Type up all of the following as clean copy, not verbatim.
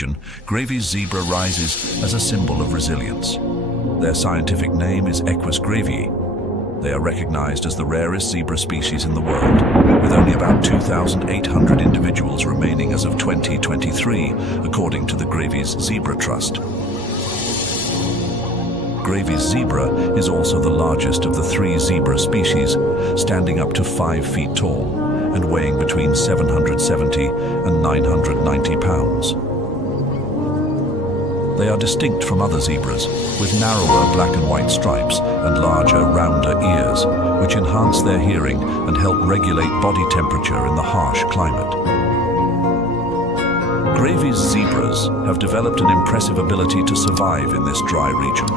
region, Gravy's zebra rises as a symbol of resilience. Their scientific name is Equus gravyi. They are recognized as the rarest zebra species in the world, with only about 2,800 individuals remaining as of 2023, according to the Gravy's Zebra Trust. Gravy's zebra is also the largest of the 3 zebra species, standing up to 5 feet tall and weighing between 770 and 990 pounds. They are distinct from other zebras, with narrower black and white stripes and larger, rounder ears, which enhance their hearing and help regulate body temperature in the harsh climate. Gravy's zebras have developed an impressive ability to survive in this dry region.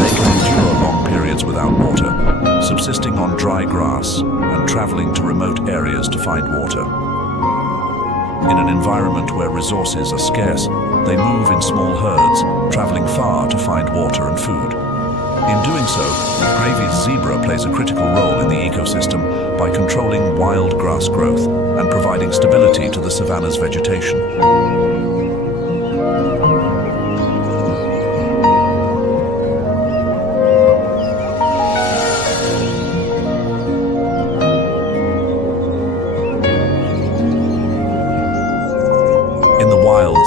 They can endure long periods without water, subsisting on dry grass and traveling to remote areas to find water. In an environment where resources are scarce, they move in small herds, traveling far to find water and food. In doing so, Gravy's zebra plays a critical role in the ecosystem by controlling wild grass growth and providing stability to the savanna's vegetation.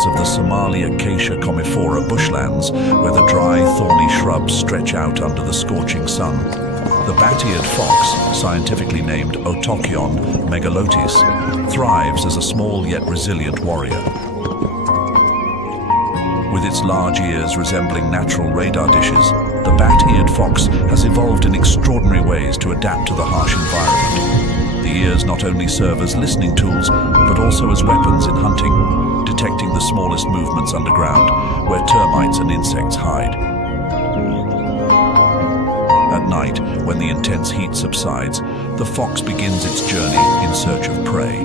Of the Somali acacia comifera bushlands, where the dry, thorny shrubs stretch out under the scorching sun, the bat-eared fox, scientifically named Otokion megalotis, thrives as a small yet resilient warrior. With its large ears resembling natural radar dishes, the bat-eared fox has evolved in extraordinary ways to adapt to the harsh environment. The ears not only serve as listening tools, but also as weapons in hunting, detecting the smallest movements underground, where termites and insects hide. At night, when the intense heat subsides, the fox begins its journey in search of prey.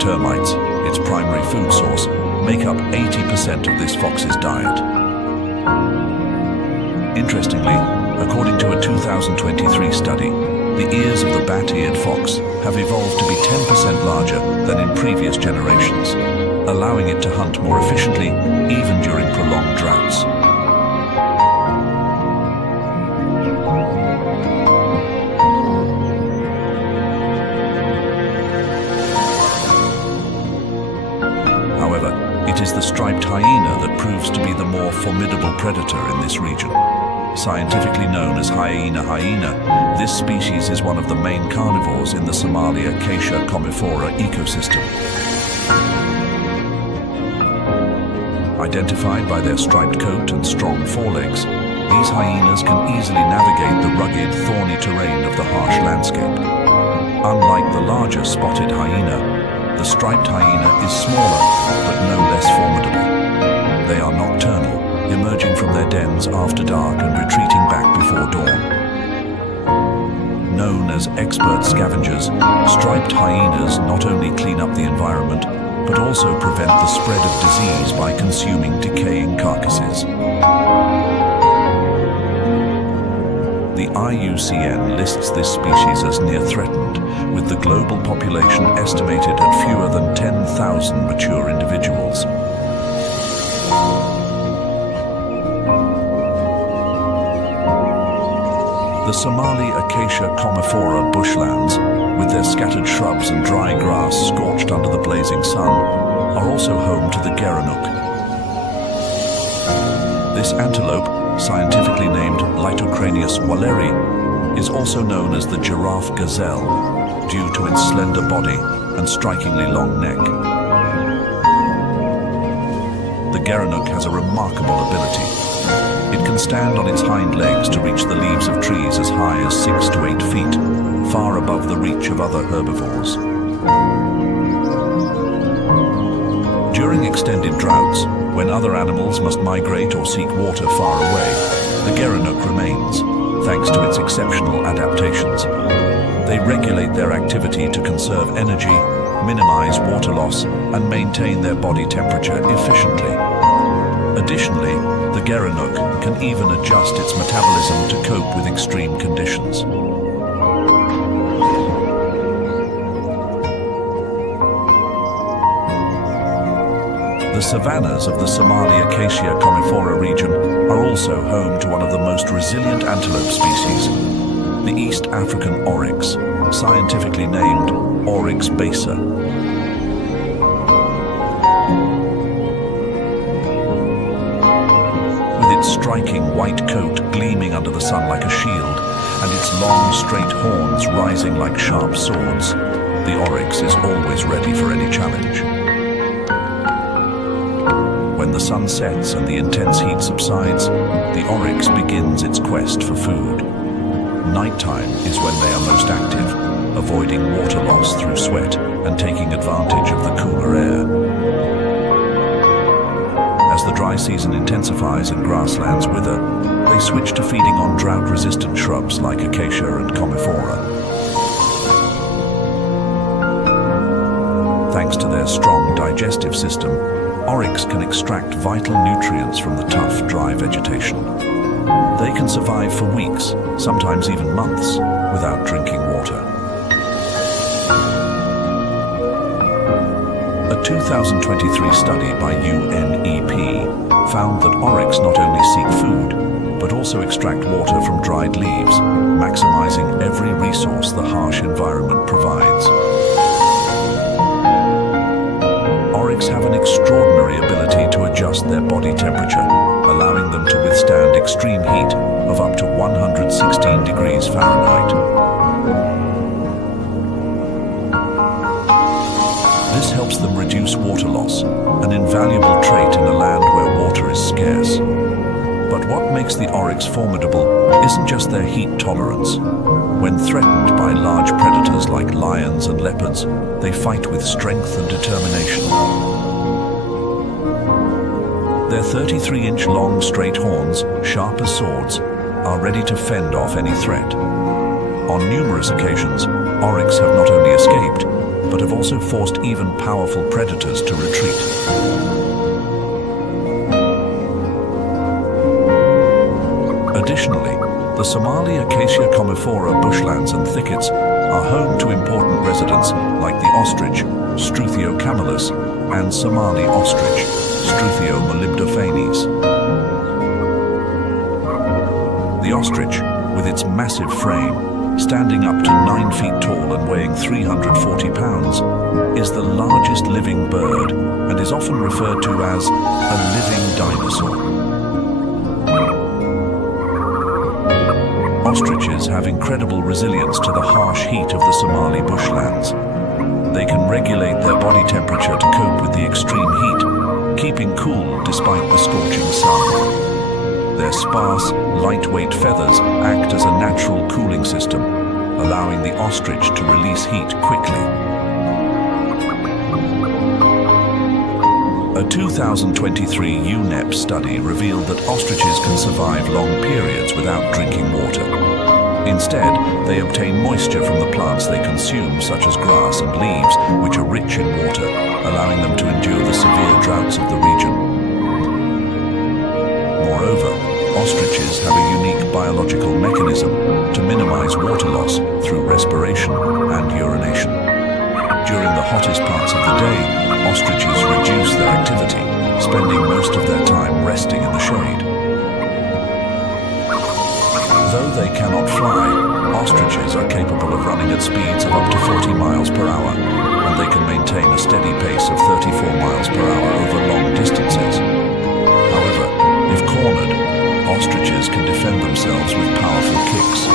Termites, its primary food source, make up 80% of this fox's diet. Interestingly, according to a 2023 study, the ears of the bat-eared fox have evolved to be 10% larger than in previous generations, allowing it to hunt more efficiently even during prolonged droughts. However, it is the striped hyena that proves to be the more formidable predator in this region. Scientifically known as hyena, this species is one of the main carnivores in the Somali acacia comifera ecosystem. Identified by their striped coat and strong forelegs, these hyenas can easily navigate the rugged, thorny terrain of the harsh landscape. Unlike the larger spotted hyena, the striped hyena is smaller, but no less formidable. They are nocturnal, emerging from their dens after dark and retreating back before dawn. Known as expert scavengers, striped hyenas not only clean up the environment, but also prevent the spread of disease by consuming decaying carcasses. The IUCN lists this species as near threatened, with the global population estimated at fewer than 10,000 mature individuals. The Somali acacia comifera bushlands, with their scattered shrubs and dry grass scorched under the blazing sun, are also home to the gerenuk. This antelope, scientifically named Litocranius walleri, is also known as the giraffe gazelle, due to its slender body and strikingly long neck. The gerenuk has a remarkable ability. It can stand on its hind legs to reach the leaves of trees as high as 6 to 8 feet, far above the reach of other herbivores. During extended droughts, when other animals must migrate or seek water far away, the gerenuk remains, thanks to its exceptional adaptations. They regulate their activity to conserve energy, minimize water loss, and maintain their body temperature efficiently. Additionally, the gerenuk can even adjust its metabolism to cope with extreme conditions. The savannas of the Somali Acacia comifera region are also home to one of the most resilient antelope species, the East African oryx, scientifically named Oryx basa. With its striking white coat gleaming under the sun like a shield, and its long, straight horns rising like sharp swords, the oryx is always ready for any challenge. When the sun sets and the intense heat subsides, the oryx begins its quest for food. Nighttime is when they are most active, avoiding water loss through sweat and taking advantage of the cooler air. As the dry season intensifies and grasslands wither, they switch to feeding on drought-resistant shrubs like acacia and comifera. Thanks to their strong digestive system, oryx can extract vital nutrients from the tough, dry vegetation. They can survive for weeks, sometimes even months, without drinking water. A 2023 study by UNEP found that oryx not only seek food, but also extract water from dried leaves, maximizing every resource the harsh environment provides. Oryx have an extraordinary ability to adjust their body temperature, allowing them to withstand extreme heat of up to 116 degrees Fahrenheit. This helps them reduce water loss, an invaluable trait in a land where water is scarce. But what makes the oryx formidable isn't just their heat tolerance. When threatened by large predators like lions and leopards, they fight with strength and determination. Their 33-inch long straight horns, sharp as swords, are ready to fend off any threat. On numerous occasions, oryx have not only escaped, but have also forced even powerful predators to retreat. Additionally, the Somali Acacia comifera bushlands and thickets are home to important residents like the ostrich, Struthio camelus, and Somali ostrich, Struthio molybdophanes. The ostrich, with its massive frame, standing up to 9 feet tall and weighing 340 pounds, is the largest living bird and is often referred to as a living dinosaur. Ostriches have incredible resilience to the harsh heat of the Somali bushlands. They can regulate their body temperature to cope with the extreme heat, keeping cool despite the scorching sun. Their sparse, lightweight feathers act as a natural cooling system, allowing the ostrich to release heat quickly. A 2023 UNEP study revealed that ostriches can survive long periods without drinking water. Instead, they obtain moisture from the plants they consume, such as grass and leaves, which are rich in water, allowing them to endure the severe droughts of the region. Moreover, ostriches have a unique biological mechanism to minimize water loss through respiration and urination. During the hottest parts of the day, ostriches reduce their activity, spending most of their time resting in the shade. Though they cannot fly, ostriches are capable of running at speeds of up to 40 miles per hour, and they can maintain a steady pace of 34 miles per hour over long distances. However, if cornered, ostriches can defend themselves with powerful kicks.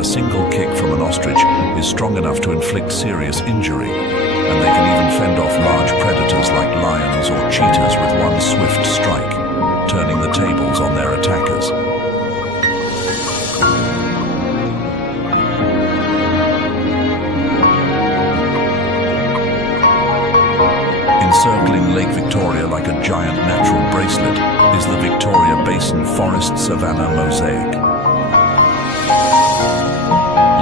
A single kick from an ostrich is strong enough to inflict serious injury, and they can even fend off large predators like lions or cheetahs with one swift strike, turning the tables on their attackers. Encircling Lake Victoria like a giant natural bracelet is the Victoria Basin Forest Savanna Mosaic.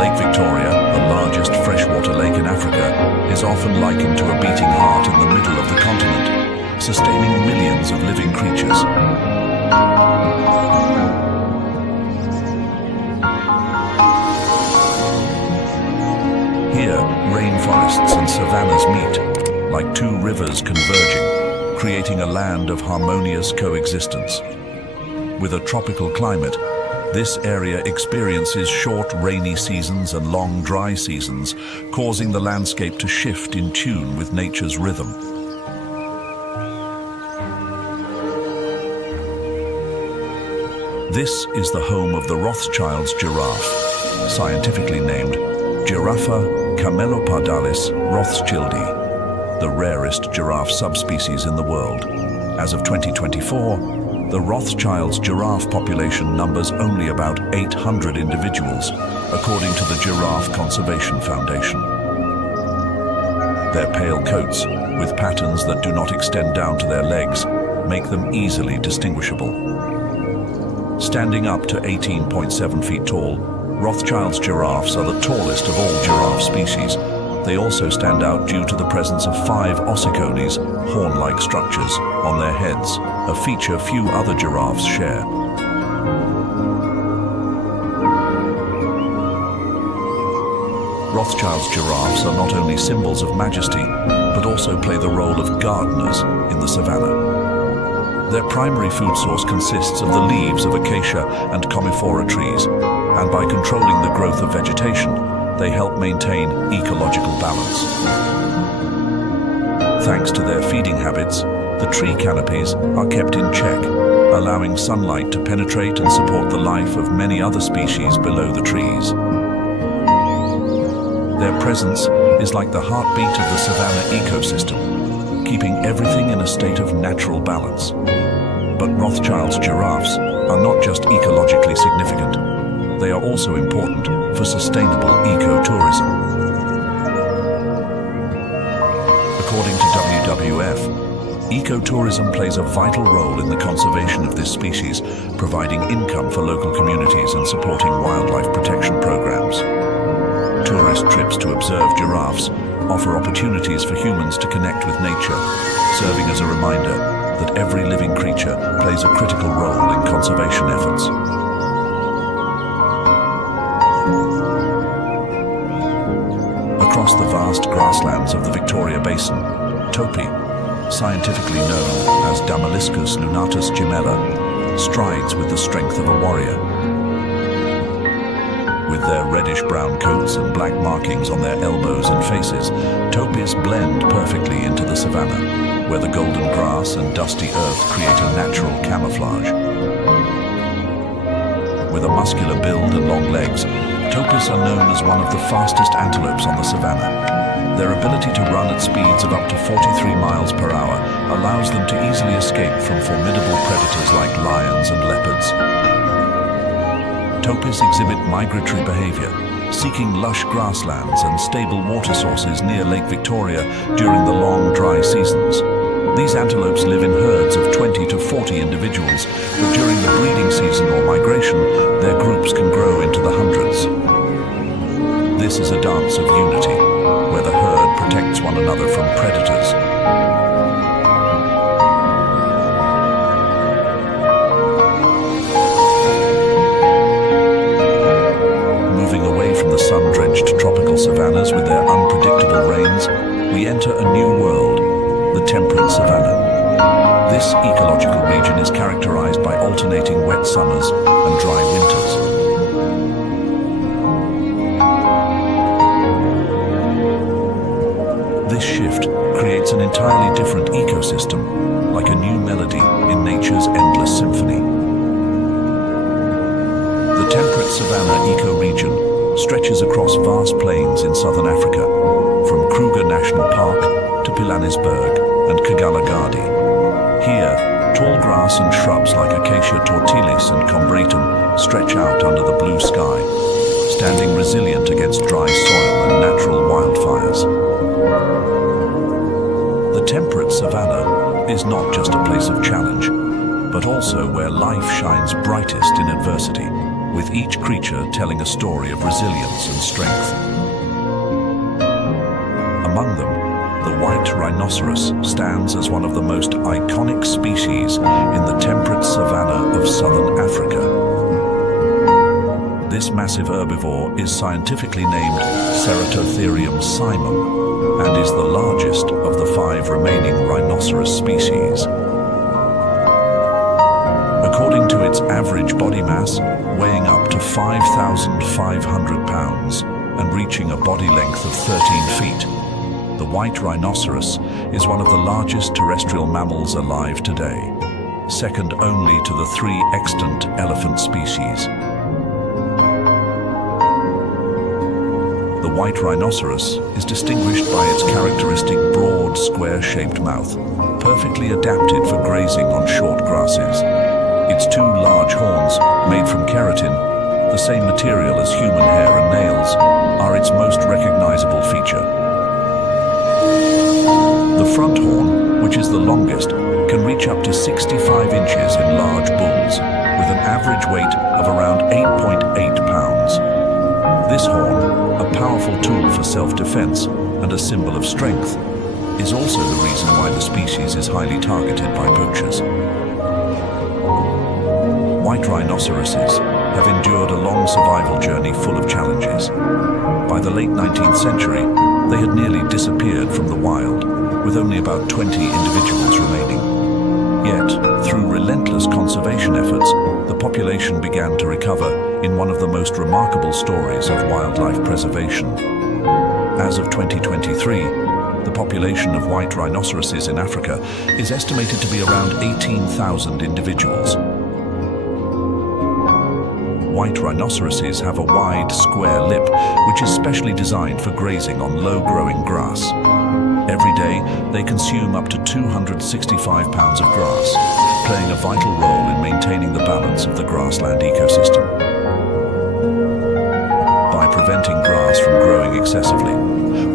Lake Victoria, the largest freshwater lake in Africa, is often likened to a beating heart in the middle of the continent, sustaining millions of living creatures. Here, rainforests and savannas meet, like two rivers converging, creating a land of harmonious coexistence. With a tropical climate, this area experiences short rainy seasons and long dry seasons, causing the landscape to shift in tune with nature's rhythm. This is the home of the Rothschild's giraffe, scientifically named Giraffa camelopardalis rothschildi, the rarest giraffe subspecies in the world. As of 2024, the Rothschild's giraffe population numbers only about 800 individuals, according to the Giraffe Conservation Foundation. Their pale coats, with patterns that do not extend down to their legs, make them easily distinguishable. Standing up to 18.7 feet tall, Rothschild's giraffes are the tallest of all giraffe species. They also stand out due to the presence of 5 ossicones, horn-like structures, on their heads, a feature few other giraffes share. Rothschild's giraffes are not only symbols of majesty, but also play the role of gardeners in the savannah. Their primary food source consists of the leaves of acacia and commiphora trees, and by controlling the growth of vegetation, they help maintain ecological balance. Thanks to their feeding habits, the tree canopies are kept in check, allowing sunlight to penetrate and support the life of many other species below the trees. Their presence is like the heartbeat of the savanna ecosystem, keeping everything in a state of natural balance. But Rothschild's giraffes are not just ecologically significant, they are also important for sustainable ecotourism. According to WWF, ecotourism plays a vital role in the conservation of this species, providing income for local communities and supporting wildlife protection programs. Tourist trips to observe giraffes offer opportunities for humans to connect with nature, serving as a reminder that every living creature plays a critical role in conservation efforts. Across the vast grasslands of the Victoria Basin, Topi, scientifically known as Damaliscus lunatus gemella, strides with the strength of a warrior. With their reddish-brown coats and black markings on their elbows and faces, topis blend perfectly into the savanna, where the golden grass and dusty earth create a natural camouflage. With a muscular build and long legs, topis are known as one of the fastest antelopes on the savanna. Their ability to run at speeds of up to 43 miles per hour allows them to easily escape from formidable predators like lions and leopards. Topis exhibit migratory behavior, seeking lush grasslands and stable water sources near Lake Victoria during the long dry seasons. These antelopes live in herds of 20 to 40 individuals, but during the breeding season or migration, their groups can grow into the hundreds. This is a dance of unity, where the herd protects one another from predators. Moving away from the sun-drenched tropical savannas with their unpredictable rains, we enter a new world, the temperate savanna. This ecological region is characterized by alternating wet summers and dry winters. This shift creates an entirely different ecosystem, like a new melody in nature's endless symphony. The temperate savanna ecoregion stretches across vast plains in southern Africa, from Kruger National Park to Pilanesberg and Kigalagadi. Here, tall grass and shrubs like Acacia tortilis and Combratum stretch out under the blue sky, standing resilient against dry soil and natural wildfires. The temperate savanna is not just a place of challenge, but also where life shines brightest in adversity, with each creature telling a story of resilience and strength. Among them, the white rhinoceros stands as one of the most iconic species in the temperate savanna of southern Africa. This massive herbivore is scientifically named Ceratotherium simum and is the largest of the 5 remaining rhinoceros species. According to its average body mass, weighing up to 5,500 pounds and reaching a body length of 13 feet, the white rhinoceros is one of the largest terrestrial mammals alive today, second only to the 3 extant elephant species. The white rhinoceros is distinguished by its characteristic broad, square-shaped mouth, perfectly adapted for grazing on short grasses. Its 2 large horns, made from keratin, the same material as human hair and nails, are its most recognizable feature. The front horn, which is the longest, can reach up to 65 inches in large bulls, with an average weight of around 8.8 pounds. This horn, a powerful tool for self-defense and a symbol of strength, is also the reason why the species is highly targeted by poachers. White rhinoceroses have endured a long survival journey full of challenges. By the late 19th century, they had nearly disappeared from the wild, with only about 20 individuals remaining. Yet, through relentless conservation efforts, the population began to recover in one of the most remarkable stories of wildlife preservation. As of 2023, the population of white rhinoceroses in Africa is estimated to be around 18,000 individuals. White rhinoceroses have a wide, square lip, which is specially designed for grazing on low-growing grass. Every day, they consume up to 265 pounds of grass, playing a vital role in maintaining the balance of the grassland ecosystem. By preventing grass from growing excessively,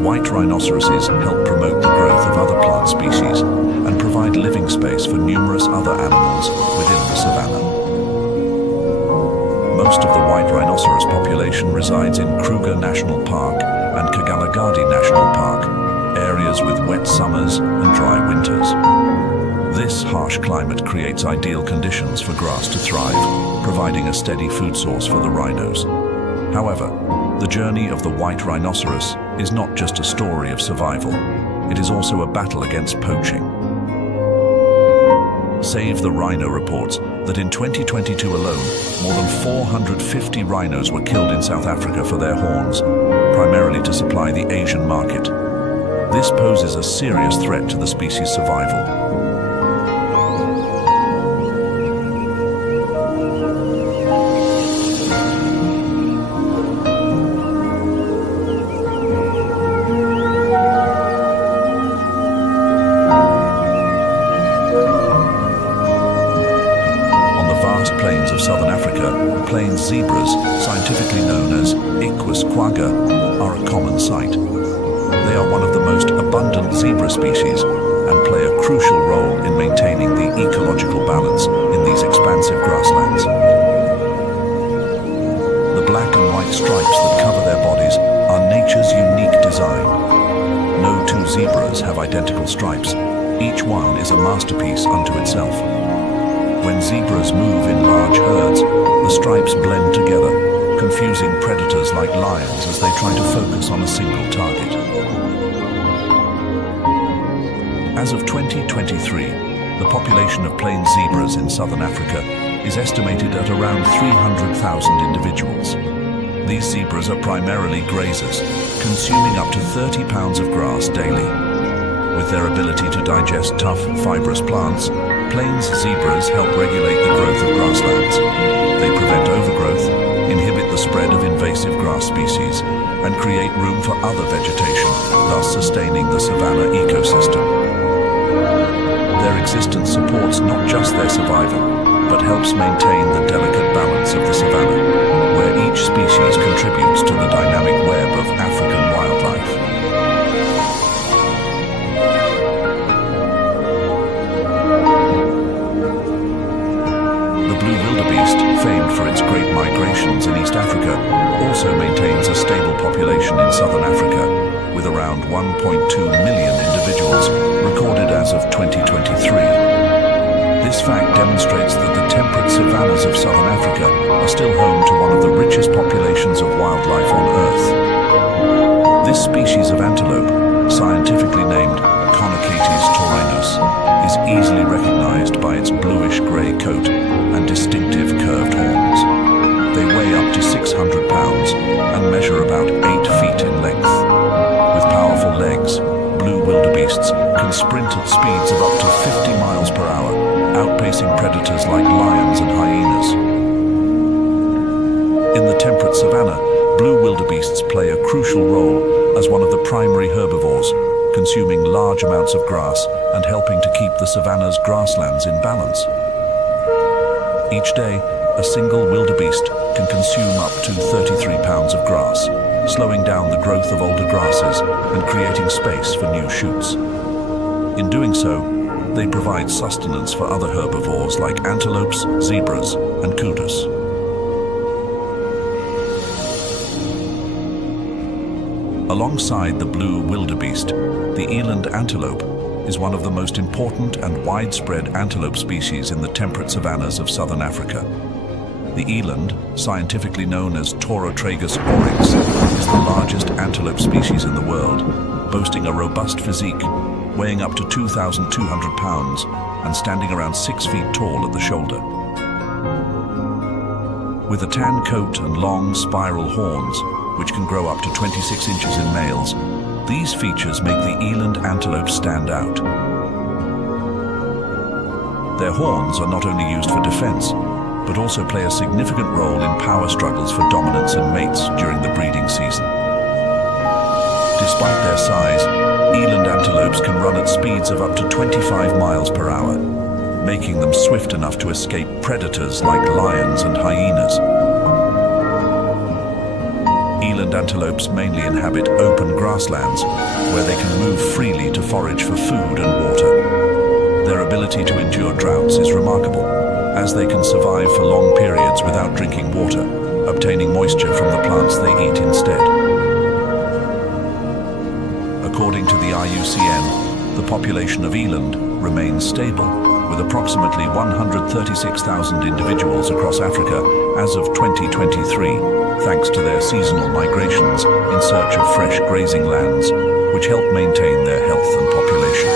white rhinoceroses help promote the growth of other plant species and provide living space for numerous other animals within the savanna. Most of the white rhinoceros population resides in Kruger National Park and Kagalagadi National Park, areas with wet summers and dry winters. This harsh climate creates ideal conditions for grass to thrive, providing a steady food source for the rhinos. However, the journey of the white rhinoceros is not just a story of survival, it is also a battle against poaching. Save the Rhino reports that in 2022 alone, more than 450 rhinos were killed in South Africa for their horns, primarily to supply the Asian market. This poses a serious threat to the species' survival. Plains of southern Africa, plains zebras, scientifically known as Equus quagga, are a common sight. They are one of the most abundant zebra species and play a crucial role in maintaining the ecological balance in these expansive grasslands. The black and white stripes that cover their bodies are nature's unique design. No 2 zebras have identical stripes. Each one is a masterpiece unto itself. When zebras move in large herds, the stripes blend together, confusing predators like lions as they try to focus on a single target. As of 2023, the population of plains zebras in southern Africa is estimated at around 300,000 individuals. These zebras are primarily grazers, consuming up to 30 pounds of grass daily. With their ability to digest tough, fibrous plants, plains zebras help regulate the growth of grasslands. They prevent overgrowth, inhibit the spread of invasive grass species, and create room for other vegetation, thus sustaining the savanna ecosystem. Their existence supports not just their survival, but helps maintain the delicate balance of the savanna, where each species contributes to the dynamic web of African wildlife. Famed for its great migrations in East Africa, also maintains a stable population in southern Africa, with around 1.2 million individuals recorded as of 2023. This This fact demonstrates that the temperate savannas of southern Africa are still home to one of the richest populations of wildlife on Earth. This species of antelope, scientifically named Conochaetes taurinos, is easily recognized by its bluish-gray coat and distinctive curved horns. They weigh up to 600 pounds and measure about 8 feet in length. With powerful legs, blue wildebeests can sprint at speeds of up to 50 miles per hour, outpacing predators like lions and hyenas. In the temperate savanna, blue wildebeests play a crucial role as one of the primary herbivores, consuming large amounts of grass and helping to keep the savanna's grasslands in balance. Each day, a single wildebeest can consume up to 33 pounds of grass, slowing down the growth of older grasses and creating space for new shoots. In doing so, they provide sustenance for other herbivores like antelopes, zebras, and kudas. Alongside the blue wildebeest, the eland antelope is one of the most important and widespread antelope species in the temperate savannas of southern Africa. The eland, scientifically known as Taurotragus oryx, is the largest antelope species in the world, boasting a robust physique, weighing up to 2,200 pounds and standing around 6 feet tall at the shoulder. With a tan coat and long spiral horns, which can grow up to 26 inches in males, these features make the eland antelope stand out. Their horns are not only used for defense, but also play a significant role in power struggles for dominance and mates during the breeding season. Despite their size, eland antelopes can run at speeds of up to 25 miles per hour, making them swift enough to escape predators like lions and hyenas. Eland antelopes mainly inhabit open grasslands, where they can move freely to forage for food and water. Their ability to endure droughts is remarkable, as they can survive for long periods without drinking water, obtaining moisture from the plants they eat instead. According to the IUCN, the population of eland remains stable, with approximately 136,000 individuals across Africa as of 2023, thanks to their seasonal migrations in search of fresh grazing lands, which help maintain their health and population.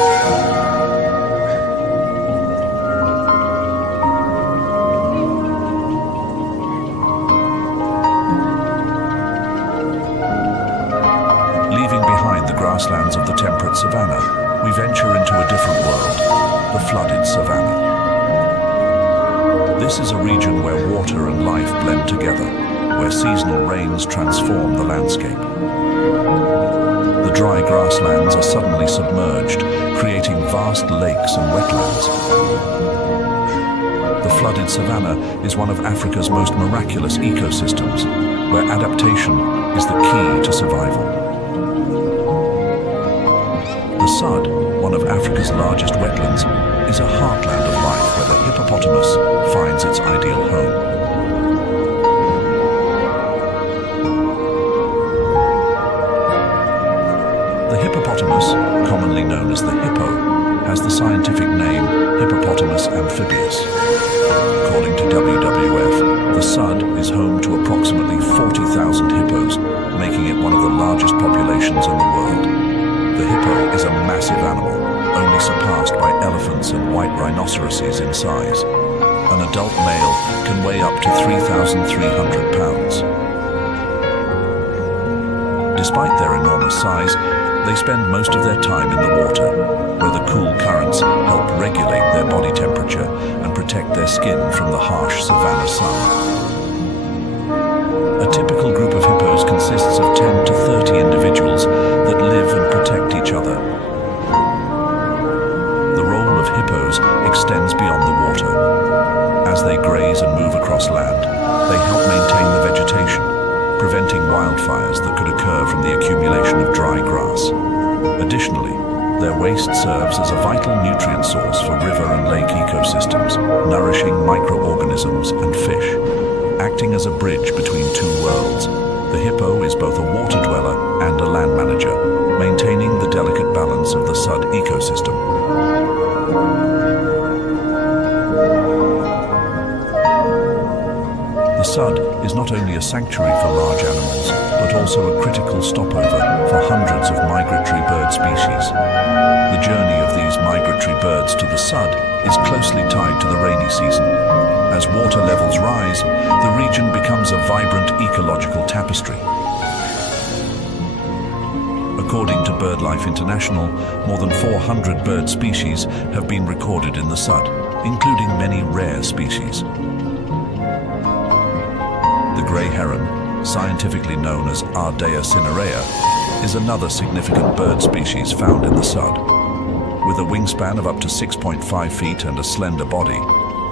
Leaving behind the grasslands of the temperate savanna, we venture into a different world, the flooded savanna. This is a region where water and life blend together, where seasonal rains transform the landscape. The dry grasslands are suddenly submerged, creating vast lakes and wetlands. The flooded savanna is one of Africa's most miraculous ecosystems, where adaptation is the key to survival. The Sud, one of Africa's largest wetlands, is a heartland of life where the hippopotamus finds its ideal home. The hippopotamus, commonly known as the hippo, has the scientific name Hippopotamus amphibius. According to WWF, the Sud is home to approximately 40,000 hippos, making it one of the largest populations in the world. The hippo is a massive animal, only surpassed by elephants and white rhinoceroses in size. An adult male can weigh up to 3,300 pounds. Despite their enormous size, they spend most of their time in the water, where the cool currents help regulate their body temperature and protect their skin from the harsh savanna sun. A typical group of hippos consists of 10 to 30 individuals that live and protect each other. The role of hippos extends beyond the water. As they graze and move across land, they help maintain the vegetation, preventing wildfires that could occur from the accumulation of dry grass. Additionally, their waste serves as a vital nutrient source for river and lake ecosystems, nourishing microorganisms and fish. Acting as a bridge between two worlds, the hippo is both a water dweller and a land manager, maintaining the delicate balance of the Sud ecosystem. is not only a sanctuary for large animals, but also a critical stopover for hundreds of migratory bird species. The journey of these migratory birds to the Sud is closely tied to the rainy season. As water levels rise, the region becomes a vibrant ecological tapestry. According to BirdLife International, more than 400 bird species have been recorded in the Sud, including many rare species. The grey heron, scientifically known as Ardea cinerea, is another significant bird species found in the Sud. With a wingspan of up to 6.5 feet and a slender body,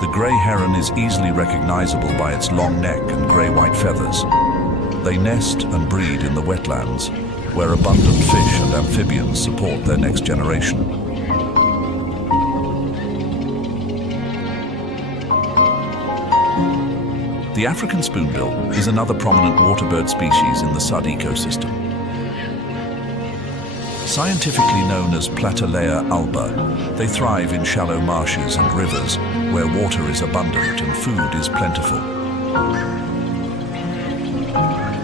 the grey heron is easily recognizable by its long neck and grey-white feathers. They nest and breed in the wetlands, where abundant fish and amphibians support their next generation. The African spoonbill is another prominent waterbird species in the Sud ecosystem. Scientifically known as Platalea alba, they thrive in shallow marshes and rivers where water is abundant and food is plentiful.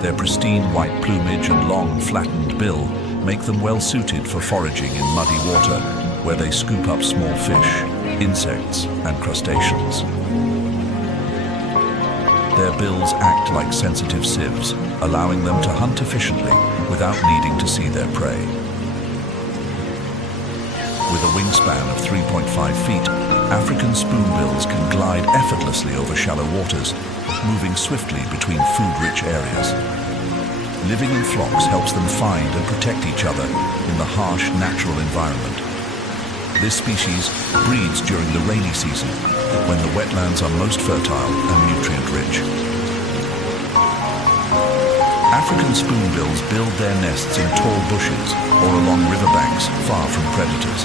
Their pristine white plumage and long, flattened bill make them well suited for foraging in muddy water, where they scoop up small fish, insects, and crustaceans. Their bills act like sensitive sieves, allowing them to hunt efficiently without needing to see their prey. With a wingspan of 3.5 feet, African spoonbills can glide effortlessly over shallow waters, moving swiftly between food-rich areas. Living in flocks helps them find and protect each other in the harsh natural environment. This species breeds during the rainy season, when the wetlands are most fertile and nutrient-rich. African spoonbills build their nests in tall bushes or along riverbanks far from predators.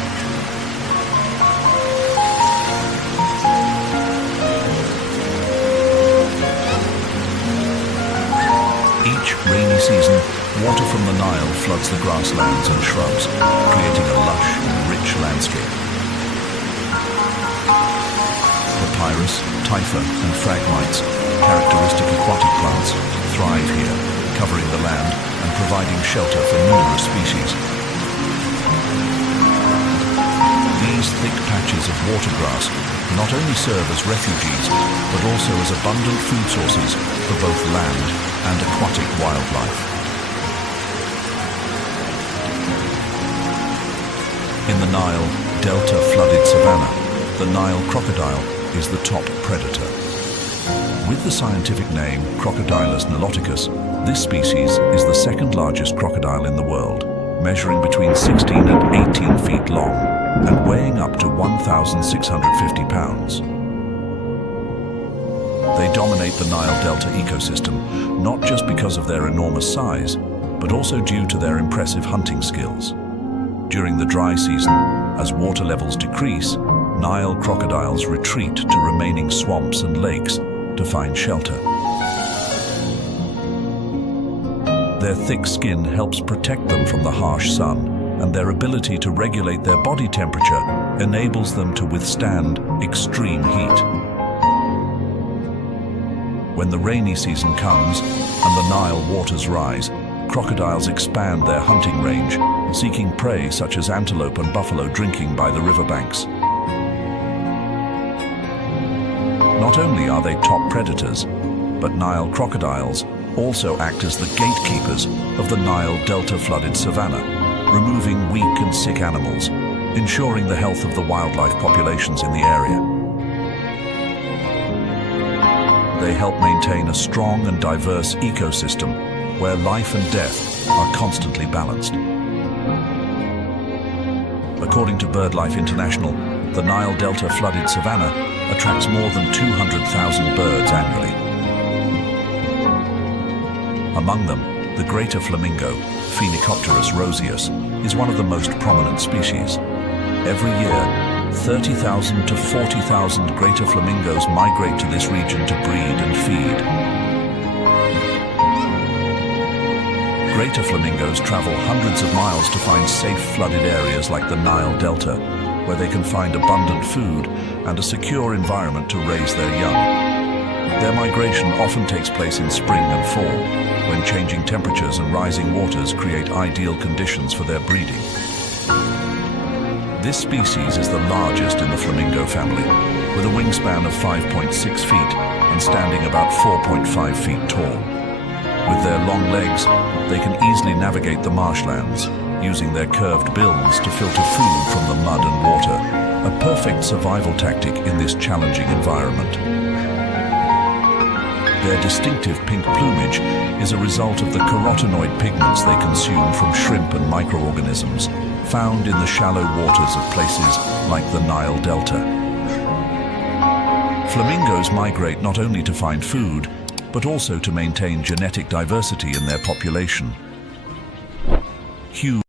Each rainy season, water from the Nile floods the grasslands and shrubs, creating a lush and rich landscape. Papyrus, typha, and phragmites, characteristic aquatic plants, thrive here, covering the land and providing shelter for numerous species. These thick patches of watergrass not only serve as refuges, but also as abundant food sources for both land and aquatic wildlife. In the Nile Delta flooded savanna, the Nile crocodile is the top predator. With the scientific name Crocodilus niloticus, this species is the second largest crocodile in the world, measuring between 16 and 18 feet long and weighing up to 1,650 pounds. They dominate the Nile Delta ecosystem, not just because of their enormous size, but also due to their impressive hunting skills. During the dry season, as water levels decrease, Nile crocodiles retreat to remaining swamps and lakes to find shelter. Their thick skin helps protect them from the harsh sun, and their ability to regulate their body temperature enables them to withstand extreme heat. When the rainy season comes and the Nile waters rise, crocodiles expand their hunting range, seeking prey such as antelope and buffalo drinking by the riverbanks. Not only are they top predators, but Nile crocodiles also act as the gatekeepers of the Nile Delta flooded savanna, removing weak and sick animals, ensuring the health of the wildlife populations in the area. They help maintain a strong and diverse ecosystem where life and death are constantly balanced. According to BirdLife International, the Nile Delta flooded savanna attracts more than 200,000 birds annually. Among them, the greater flamingo, Phoenicopterus roseus, is one of the most prominent species. Every year, 30,000 to 40,000 greater flamingos migrate to this region to breed and feed. Greater flamingos travel hundreds of miles to find safe flooded areas like the Nile Delta, where they can find abundant food and a secure environment to raise their young. Their migration often takes place in spring and fall, when changing temperatures and rising waters create ideal conditions for their breeding. This species is the largest in the flamingo family, with a wingspan of 5.6 feet and standing about 4.5 feet tall. With their long legs, they can easily navigate the marshlands, using their curved bills to filter food from the mud and water, a perfect survival tactic in this challenging environment. Their distinctive pink plumage is a result of the carotenoid pigments they consume from shrimp and microorganisms found in the shallow waters of places like the Nile Delta. Flamingos migrate not only to find food, but also to maintain genetic diversity in their population. Huge